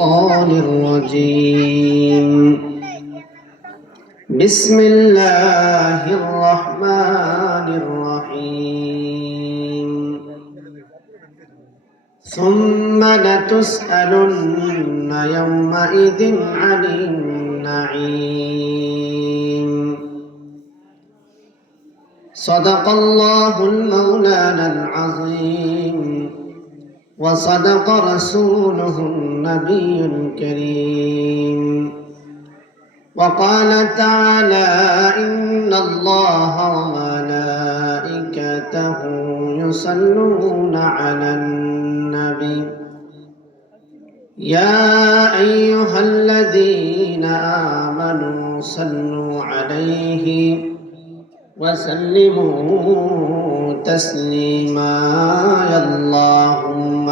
الشيطان الرجيم. بسم الله الرحمن الرحيم. ثم لتسألن يومئذ عن النعيم. صدق الله المولانا العظيم وصدق رسوله النبي الكريم. وقال تعالى: إن الله وملائكته يصلون على النبي يا أيها الذين آمنوا صلوا عليه وسلموا تسليما. يا اللهم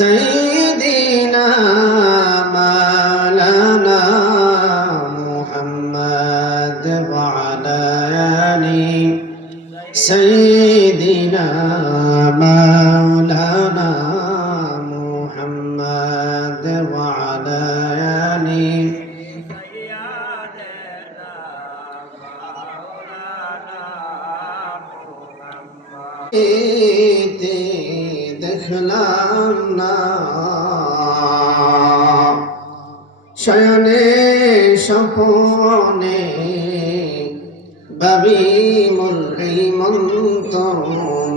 سيدنا مولانا محمد وعلى آله سيدنا مولانا محمد وعلى آله দেখলাম না শয়নে স্বপনে ভাবি মোর এই মন্তর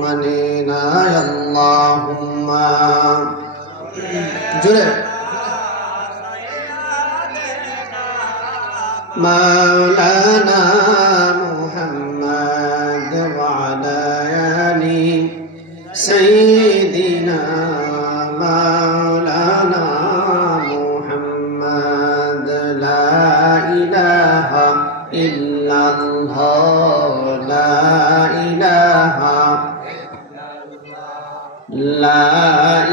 মানে না। আল্লাহুম্মা জোরে মাওলানা মুহাম্মদ ওয়ালা আলি সাইয়্যিদিনা মাওলানা মুহাম্মদ। লা ইলাহা ইল্লাল্লাহ লা ইলাহা লা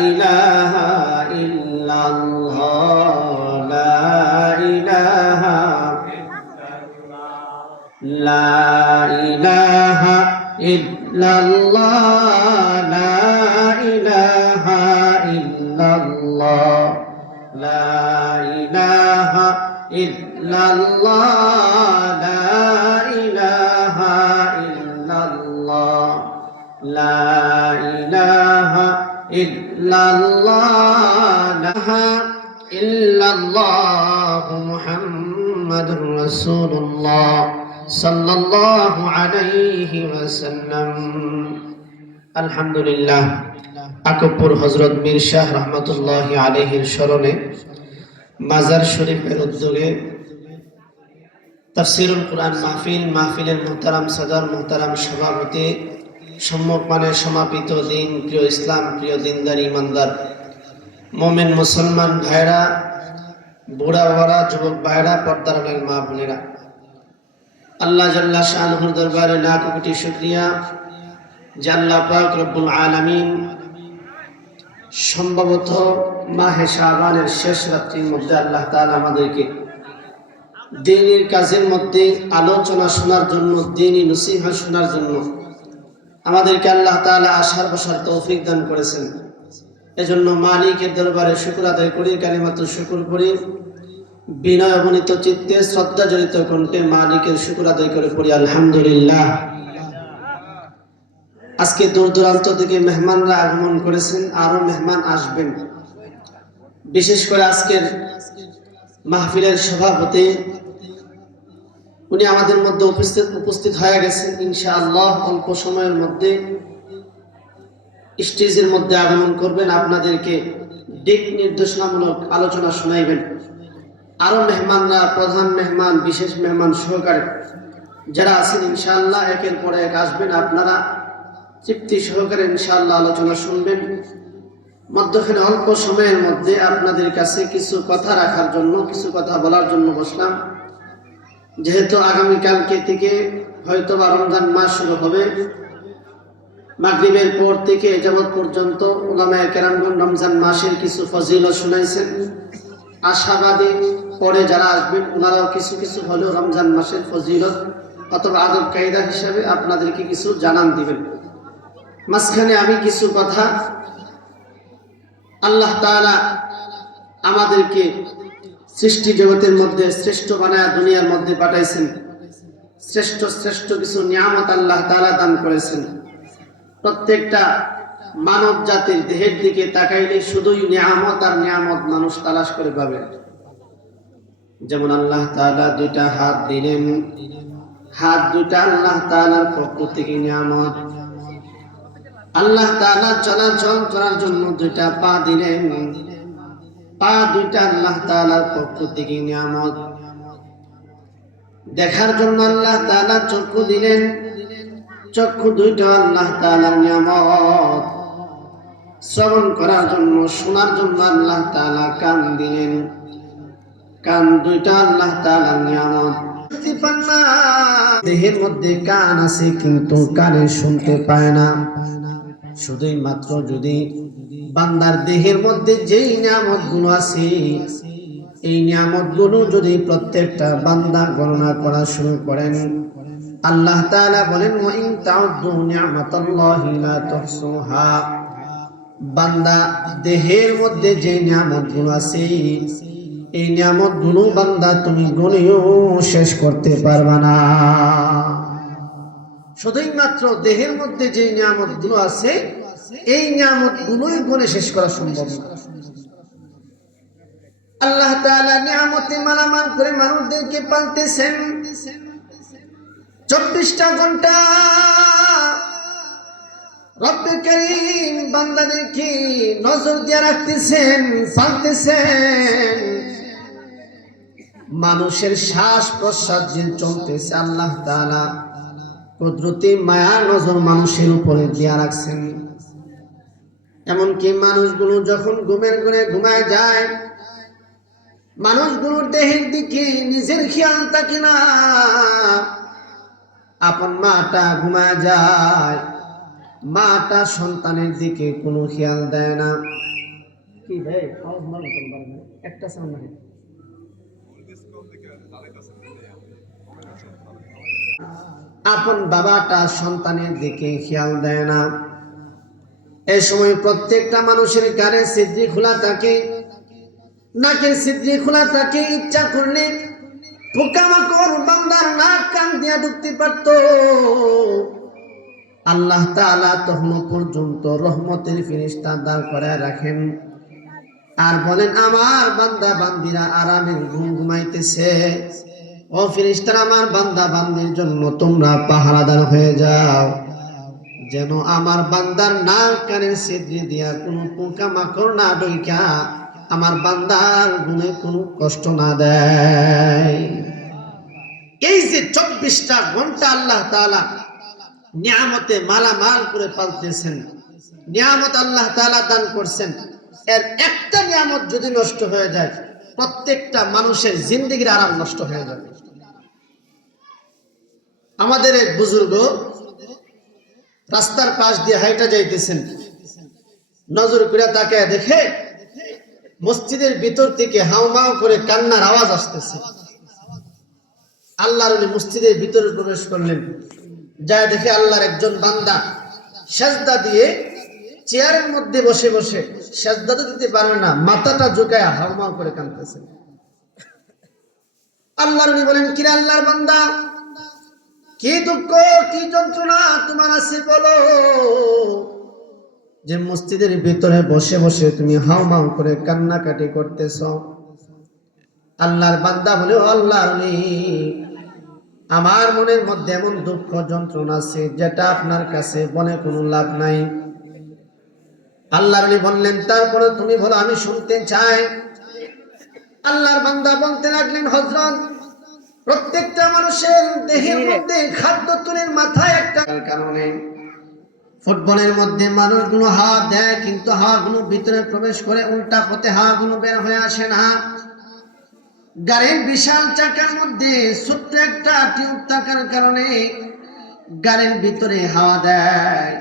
ইলাহা ইল্লাল্লাহ লা ইলাহা লা ইলাহা ইল্লাল্লাহ লা ইলাহা ইল্লাল্লাহ লা ইলাহা ইল্লাল্লাহ লা ইলাহা ইল্লাল্লাহ লা ইলাহা ইল্লাল্লাহ ইল্লাল্লাহ মুহাম্মাদুর রাসূলুল্লাহ সাল্লাল্লাহু আলাইহি ওয়াসাল্লাম। আলহামদুলিল্লাহ, আকবপুর হযরত মীর শাহ রহমাতুল্লাহি আলাইহির স্মরণে মাজার শরীফের উদ্যোগে তাফসীরুল কুরআন মাহফিলের মুহতারাম সদর মুহতারাম সভাপতি, সম্মানের সমাপিত দিন প্রিয় ইসলাম প্রিয় দিনদার ইমানদার মুমিন মুসলমান ভাইরা, বুড়া বাবারা, যুবক ভাইরা, পর্দার আড়ালের মা বোনেরা, আল্লাহ জাল্লা শানুহুর দরবারে লাখ কোটি শুকরিয়া যে আল্লাহ পাক রব্বুল আলামিন সম্ভবত মাহে শাবানের শেষ রাত্রির মধ্যে আল্লাহ তাআলা আমাদেরকে দ্বীনের কাজের মধ্যে আলোচনা শোনার জন্য, দ্বীনি নসিহত শোনার জন্য আমাদেরকে আল্লাহ তাআলা আসার বসার তৌফিক দান করেছেন। এজন্য মালিকের দরবারে শুকর আদায় করি, কালিমাতুল শুকর করি, বিনয় অবনীত চিত্তে শ্রদ্ধা জড়িত কণ্ঠে মালিকের শুকর আদায় করে পড়ি আলহামদুলিল্লাহ। আজকে দূর দূরান্ত থেকে মেহমানরা আগমন করেছেন, আরো মেহমান আসবেন। বিশেষ করে আজকের মাহফিলের সভাপতি উনি আমাদের মধ্যে উপস্থিত হয়ে গেছেন। ইনশাআল্লাহ অল্প সময়ের মধ্যে স্টেজের মধ্যে আগমন করবেন, আপনাদেরকে দিক নির্দেশনামূলক আলোচনা শোনাইবেন। আরো মেহমানরা, প্রধান মেহমান, বিশেষ মেহমান সহকারে যারা আছেন ইনশাআল্লাহ একের পর এক আসবেন। আপনারা তৃপ্তি সহকারে ইনশাআল্লাহ আলোচনা শুনবেন। মধ্যখানে অল্প সময়ের মধ্যে আপনাদের কাছে কিছু কথা রাখার জন্য, কিছু কথা বলার জন্য বসলাম। যেহেতু আগামীকালকে থেকে হয়তোবা রমজান মাস শুরু হবে, মাগরিবের পর থেকে যাবত পর্যন্ত উলামায়ে কেরামগণ রমজান মাসের কিছু ফজিলত শুনাইছেন। আশাবাদী পরে যারা আসবেন ওনারাও কিছু কিছু হলেও রমজান মাসের ফজিলত অথবা আদব কায়দা হিসাবে আপনাদেরকে কিছু জানান দিবেন। মাঝখানে আমি কিছু কথা আল্লাহ তাআলা আমাদেরকে সৃষ্টি জগতের মধ্যে শ্রেষ্ঠ বানায়া দুনিয়ার মধ্যে পাঠাইছেন। শ্রেষ্ঠ শ্রেষ্ঠ কিছু নিয়ামত আল্লাহ তাআলা দান করেছেন। প্রত্যেকটা মানব জাতির দেহের দিকে তাকাইলে শুধুই নিয়ামত আর নিয়ামত মানুষ তালাশ করে পাবে। যেমন আল্লাহ তাআলা দুইটা হাত দিলেন, হাত দুইটা আল্লাহ তাআলার পক্ষ থেকে নিয়ামত। আল্লাহ তাআলা চলাচল করার জন্য দুইটা পা দিলেন, পা দুইটা আল্লাহ তাআলার পক্ষ থেকে নিয়ামত। দেখার জন্য আল্লাহ তাআলা চক্ষু দিলেন, চক্ষু দুইটা আল্লাহ তাআলার নিয়ামত। শ্রবণ করার জন্য শোনার জন্য আল্লাহ তাআলা কান দিলেন, কান দুইটা আল্লাহ তাআলার নিয়ামত। দেহের মধ্যে কান আছে কিন্তু কানে শুনতে পায় না। শুধুই মাত্র যদি বান্দার দেহের মধ্যে যেই নিয়ামত গুলো আছে, এই নিয়ামত গুলো যদি প্রত্যেকটা বান্দা গণনা করা শুরু করেন, আল্লাহ তাআলা বলেন ওয়া ইন তাউদ্দু নি'মাতাল্লাহি লা তুহসুহা। বান্দা দেহের মধ্যে যে নিয়ামত গুলো আছে, এই নিয়ামত গুলো বান্দা তুমি গুনেও শেষ করতে পারবা না। শুধুই মাত্র দেহের মধ্যে যে নিয়ামত গুলো আছে, এই নিয়ামত গুলোই গুনে শেষ করা সম্ভব না। আল্লাহ তাআলা নিয়ামতে মালামাল করে মানুষদেরকে পালতেছেন। 24টা ঘন্টা রব্বে কারীম বান্দাদেরকে নজর দিয়ে রাখতেছেন, পালতেছেন। মানুষের শ্বাস প্রশ্বাস যে চলতেছে, আল্লাহ তাআলা কুদরতি মায়া নজর মানুষের উপরে দিয়ে রাখছেন। এমনকি মানুষগুলো যখন ঘুমের ঘরে ঘুমায় যায়, মানুষগুলোর দেহের দিকে নিজের খেয়াল থাকে না। আপন মাটা ঘুমায় যায়, মাটা সন্তানের দিকে কোনো খেয়াল দেয় না। কি ভাই আওয়াজ মারুন একটা সাউন্ড নাই। আপন বাবাটা সন্তানের দিকে খেয়াল দেয় না। এই সময় প্রত্যেকটা মানুষের গানের ছিদ্রি খোলা থাকে, নাকের ছিদ্রি খোলা থাকে। ইচ্ছা করলে পোকামাকড় বান্দার নাক কান দিয়া ঢুকতে পারত। আল্লাহ তাআলা তখন পর্যন্ত রহমতের ফেরেশতা দাঁড় করায় রাখেন আর বলেন আমার বান্দা বান্দিরা আরামের ঘুম ঘুমাইতেছে। ও ফেরেশতারা, আমার বান্দা বান্দির জন্য তোমরা পাহারাদার হয়ে যাও, যেন আমার বান্দার নাক কানের ছিদ্রি দিয়া কোনো পোকামাকড় না ঢুইকা আমার বান্দার ঘুমে কোনো কষ্ট না দেয়। এই যে 24টা ঘন্টা আল্লাহ তাআলা নিয়ামতে মালামাল করে পালতেছেন, নিয়ামত আল্লাহ তাআলা দান করছেন। এর একটা নিয়ামত যদি নষ্ট হয়ে যায়, প্রত্যেকটা মানুষের জিন্দেগির আরাম নষ্ট হয়ে যাবে। আমাদের এক বুজুর্গ রাস্তার পাশ দিয়ে হাইটা যাইতেছেন, নজর করে তাকায় দেখে মসজিদের ভিতর থেকে হাউমাউ করে কান্নার আওয়াজ আসতেছে। আল্লাহর ওলি মসজিদের ভিতরে প্রবেশ করলেন, যায় দেখে আল্লাহর একজন বান্দা সেজদা দিয়ে চেয়ারের মধ্যে বসে বসে, সেজদা তো দিতে পারে না, মাথাটা ঝুঁকায় হাউমাউ করে কাঁদতেছে। আল্লাহর ওলি বলেন, কিরে আল্লাহর বান্দা, কি দুঃখ কি যন্ত্রণা তোমার আছে বলো, যে মসজিদের ভিতরে বসে বসে তুমি হাউমাউ করে কান্নাকাটি করতেছ? আল্লাহর বান্দা বলে, ও আল্লাহর ওলি, আমার মনের মধ্যে এমন দুঃখ যন্ত্রণা আছে যেটা আপনার কাছে বলে কোনো লাভ নাই। আল্লাহর ওলি বললেন, তারপরে তুমি বলো, আমি শুনতে চাই। আল্লাহর বান্দা বলতে লাগলেন, হযরত, প্রত্যেকটা মানুষের দেহের মধ্যে খাদ্য তুলের মাথায় একটা কারণে ফুটবলের মধ্যে মানুষগুলো হাওয়া দেয়, কিন্তু হাওয়াগুলো ভিতরে প্রবেশ করে উল্টা পথে হাওয়াগুলো বের হয়ে আসে না। গাড়ির বিশাল চাকার মধ্যে ছোট্ট একটা টিউব থাকার কারণে গাড়ির ভিতরে হাওয়া দেয়,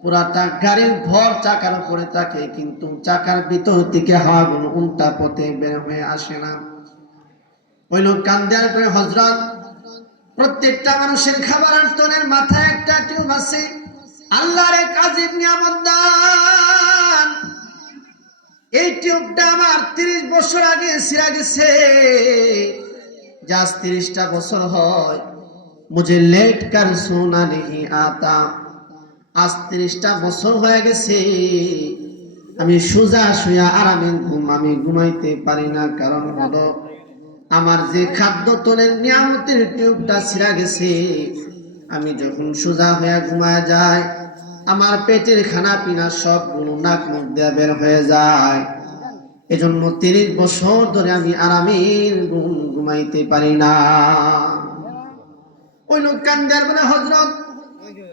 পুরাটা গাড়ির ভর চাকার উপরে থাকে, কিন্তু চাকার ভিতর থেকে হাওয়াগুলো উল্টা পথে বের হয়ে আসে না। ওই লোক কান্দে আর করে, হযরত, প্রত্যেকটা মানুষের খাবার আন্তনের মাথায় একটা টিউব আছে, আল্লাহর এক আজীব নিয়ামত দান। টিউবটা আমার 30 বছর আগে ছিঁড়া গেছে। জাস্ট 30টা বছর হয় মুঝে লেট কর সোনা নেহি আতা। আজ 30টা বছর হয়ে গেছে আমি সোজা শুয়া আরামে আমি ঘুমাইতে পারি না। কারণ হলো আমার যে খাদ্য তোলের নিয়ামতের টিউবটা ছিঁড়া গেছে। আমি যখন সোজা হয়ে ঘুমায় যায় আমার পেটের খানা পিনা সবগুলো নাক মুখ দিয়ে বের হয়ে যায়। এজন্য 30 বছর ধরে আমি আরামের ঘুম ঘুমাইতে পারি না। ওই লোক কান্দার বলে হযরত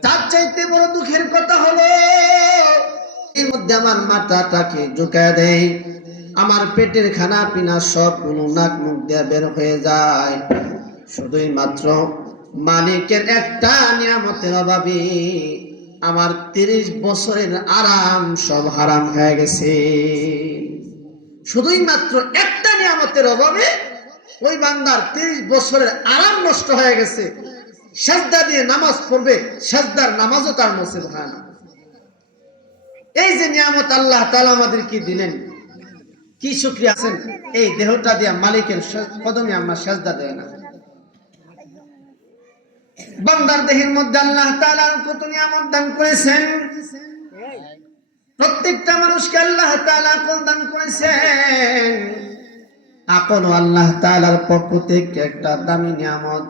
তার চাইতে বড় দুঃখের কথা হলো এর মধ্যে আমার মাথাটাকে ঝুঁকায় দেয়, আমার পেটের খানা পিনা সবগুলো নাক মুখ দিয়ে বের হয়ে যায়। শুধুই মাত্র মালিকের একটা নিয়ামতের অভাবে আমার 30 বছরের আরাম সব হারাম হয়ে গেছে। শুধুই মাত্র একটা নিয়ামতের অভাবে ওই বান্দার 30 বছরের আরাম নষ্ট হয়ে গেছে। সাজদা দিয়ে নামাজ পড়বে, সাজদার নামাজও তার নসিব হয় না। এই যে নিয়ামত আল্লাহ তাআলা আমাদেরকে দিলেন, কি শুকরিয়া আছেন এই দেহটা দিয়ে মালিকের কদমে আমরা সাজদা দেই না। বান্দার দেহের মধ্যে আল্লাহ তাআলা কত নিয়ামত দান করেছেন। প্রত্যেকটা মানুষকে আল্লাহ তাআলা আকল দান করেছেন। আকল আল্লাহ তাআলার পক্ষ থেকে একটা দামি নিয়ামত।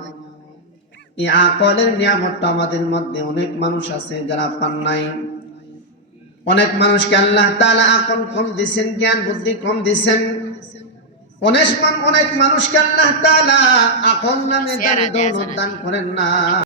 এই আকলের নিয়ামতটা আমাদের মধ্যে অনেক মানুষ আছে যারা পান নাই। অনেক মানুষকে আল্লাহ তাআলা আকল কম দিয়েছেন, জ্ঞান বুদ্ধি কম দিয়েছেন। অনেক মানুষকে আল্লাহ তাআলা আকল নামে দান করেন না।